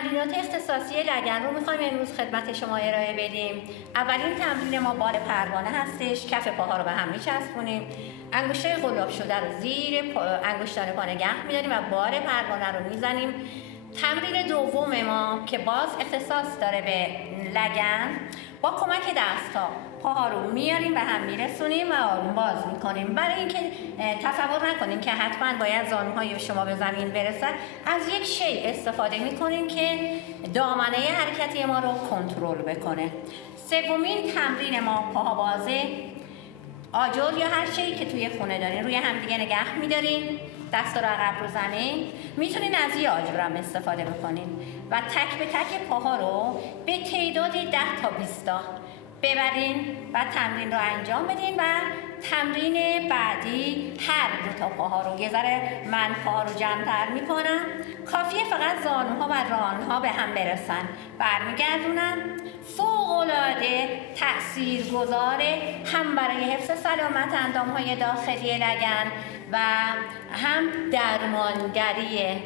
تمرینات اختصاصی لگن رو میخوایم امروز خدمت شما ارائه بدیم. اولین تمرین ما بال پروانه هستش. کف پاها رو به هم میچسبونیم، انگشتای قلاب شده رو زیر انگشتان پا نگه میداریم و بال پروانه رو میزنیم. تمرین دوم ما که باز اختصاص داره به لگن، با کمک دست‌ها پاها رو میاریم به هم میرسونیم و آروم باز میکنیم. برای اینکه تصور نکنیم که حتما باید زانوهای شما به زمین برسد، از یک شی استفاده میکنیم که دامنه حرکتی ما رو کنترل بکنه. سومین تمرین ما پاها بازه، آجر یا هر چیزی که توی خونه دارین روی هم دیگه نگه میدارین، دستا رو عقب رو زمین. میتونین از یه آجر هم استفاده بکنین و تک به تک پاها رو به تعدادی 10 تا 20 تا ببرین و تمرین رو انجام بدین. و تمرین بعدی هر دو تا پاها رو، یه ذره من پاها رو جمع‌تر میکنم، کافیه فقط زانوها و رانها به هم برسن، برمیگردونم. فوق‌العاده تاثیرگذاره هم برای حفظ سلامت اندام‌های داخلی لگن و هم درمانگری